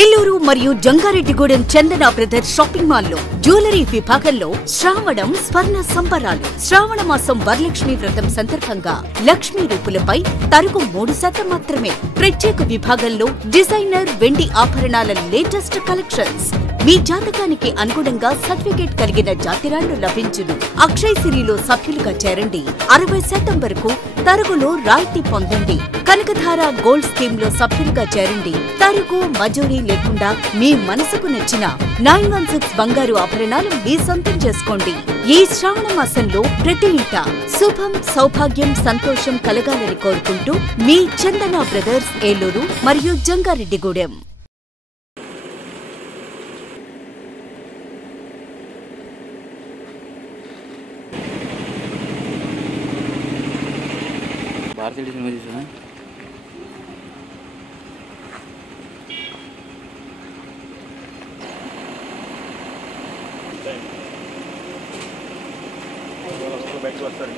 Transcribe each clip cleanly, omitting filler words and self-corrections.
ఏలూరు మరియు జంగారెడ్డిగూడెం చందన brothers shopping mall లో jewellery విభాగంలో శ్రావణం స్వర్ణ సంబరాలు. శ్రావణ మాసం వరలక్ష్మి వ్రతం సందర్భంగా లక్ష్మీ రూపులపై తరుగు 3% మాత్రమే. ప్రత్యేక విభాగంలో డిజైనర్ వెండి ఆభరణాల లేటెస్ట్ కలెక్షన్స్. మీ జాతకానికి అనుగుణంగా సర్టిఫికేట్ కలిగిన జాతిరాళ్లు లభించును. అక్షయ్ సిరిలో సభ్యులుగా చేరండి. 60% వరకు తరుగులో రాయితీ పొందండి. కనకధార గోల్డ్ స్కీమ్ లో సభ్యులుగా చేరండి. తరుగు మజూరీ లేకుండా మీ మనసుకు నచ్చిన 916 బంగారు ఆభరణాలు మీ సొంతం చేసుకోండి. ఈ శ్రావణ మాసంలో ప్రతి ఇంట శుభం, సౌభాగ్యం, సంతోషం కలగాలని కోరుకుంటూ మీ చందన బ్రదర్స్ ఏలూరు మరియు జంగారెడ్డిగూడెం. భారతీయ సినిమా చూసాను. బయటకు వస్తారు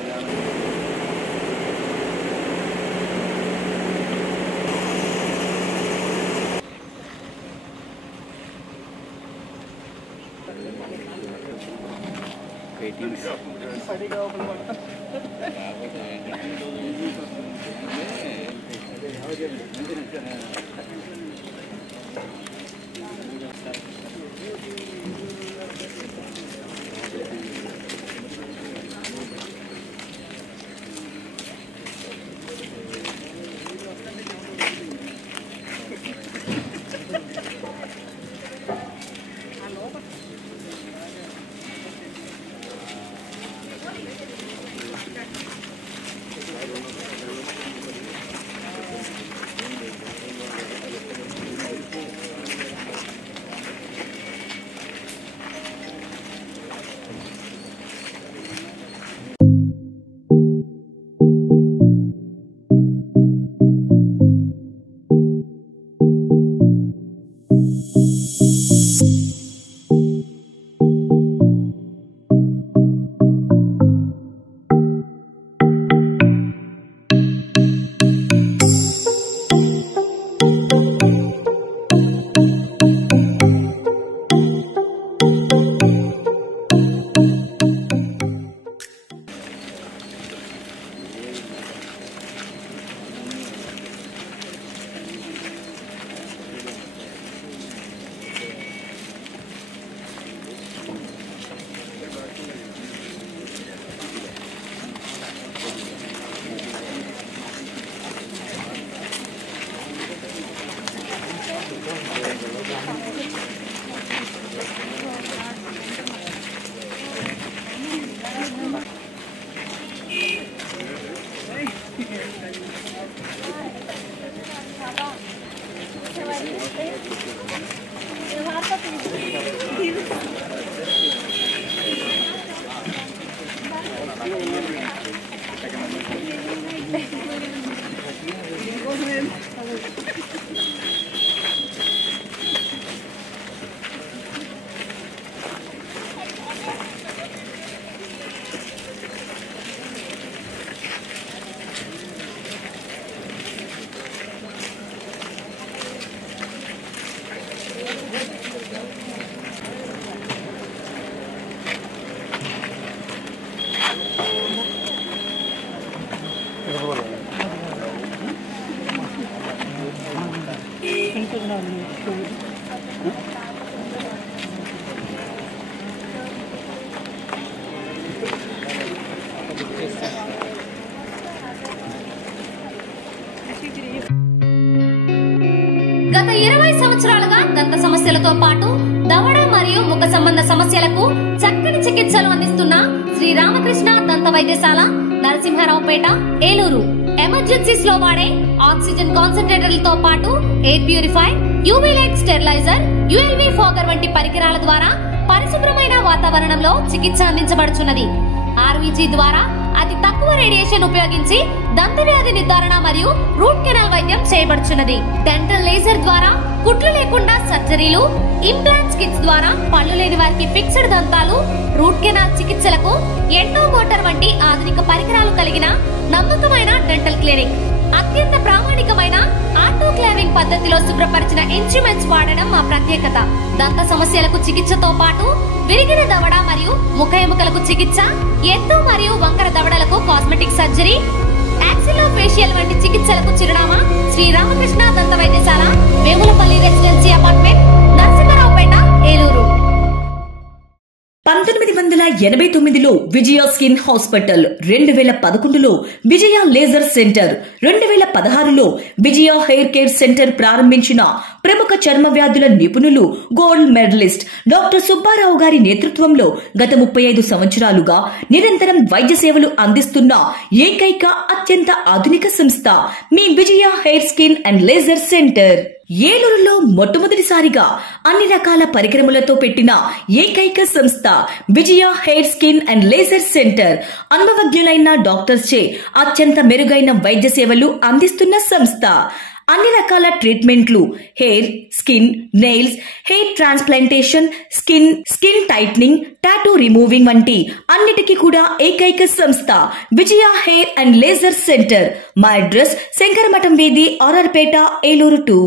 గత 20 సంవత్సరాలుగా దంత సమస్యలతో పాటు దవడ మరియు ముఖ సంబంధ సమస్యలకు చక్కని చికిత్సలు అందిస్తున్న శ్రీ రామకృష్ణ దంత వైద్యశాల, నరసింహారావుపేట, ఏలూరు. ఎమర్జెన్సీస్ లో వాడే ఆక్సిజన్ కాన్సంట్రేటర్లతో పాటు air purify, UV light steriliser, ULV fogger వంటి పరికరాల ద్వారా పరిశుభ్రమైన వాతావరణంలో చికిత్స అందించబడుచున్నది. ఆర్వీజీ ద్వారా అతి తక్కువ రేడియేషన్ ఉపయోగించి దంత వ్యాధి నిర్ధారణ మరియు రూట్ కెనాల్ వైద్యం చేయబడుచున్నది. డెంటల్ లేజర్ ద్వారా కుట్లు లేకుండా సర్జరీలు, ఇంప్లాంట్స్ కిట్స్ ద్వారా పళ్ళు లేని వారికి ఫిక్స్డ్ దంతాలు, రూట్ కెనాల్ చికిత్సలకు ఎండో మోటార్ వంటి ఆధునిక పరికరాలు కలిగిన నమ్మకమైన డెంటల్ క్లినిక్ అత్యంత ప్రామాణికమైన ఆటోక్లావింగ్ పద్ధతిలో శుభ్రపరిచిన ఇన్స్ట్రుమెంట్స్ వాడడం మా ప్రత్యేకత. దంత సమస్యలకు చికిత్సతో పాటు విరిగిన దవడ మరియు ముఖ ఎముకలకు చికిత్స, ఎత్తు మరియు వంకర దవడలకు కాస్మెటిక్ సర్జరీ, యాక్సిలోఫేషియల్ వంటి చికిత్సలకు చిరునామా శ్రీ రామకృష్ణ దంత వైద్యశాల, వేములపల్లి రెసిడెన్సీ అపార్ట్మెంట్, నరసింహారావుపేట, ఏలూరు. 1989లో విజయ స్కిన్ హాస్పిటల్, 2011లో విజయ లేజర్ సెంటర్, 2016లో విజయ హెయిర్ కేర్ సెంటర్ ప్రారంభించిన ప్రముఖ చర్మ వ్యాధుల నిపుణులు, గోల్డ్ మెడలిస్ట్ డాక్టర్ సుబ్బారావు గారి నేతృత్వంలో గత 35 సంవత్సరాలుగా నిరంతరం వైద్య సేవలు అందిస్తున్న ఏకైక అత్యంత ఆధునిక సంస్థ మీ Vijaya hair skin and laser centre. ఏలూరులో మొట్టమొదటిసారిగా అన్ని రకాల పరికరములతో పెట్టిన ఏకైక సంస్థ Vijaya hair skin and laser centre. అనుభవజ్ఞులైన డాక్టర్స్ చే అత్యంత మెరుగైన వైద్య సేవలు అందిస్తున్న సంస్థ. అన్ని రకాల ట్రీట్మెంట్లు, hair, skin, nails, hair transplantation, skin tightening, tattoo removing వంటి అన్నిటికీ కూడా ఏకైక సంస్థ Vijaya hair and laser centre. మా అడ్రస్ శంకరమఠం వీధి, ఆర్ఆర్పేట, ఏలూరు 2.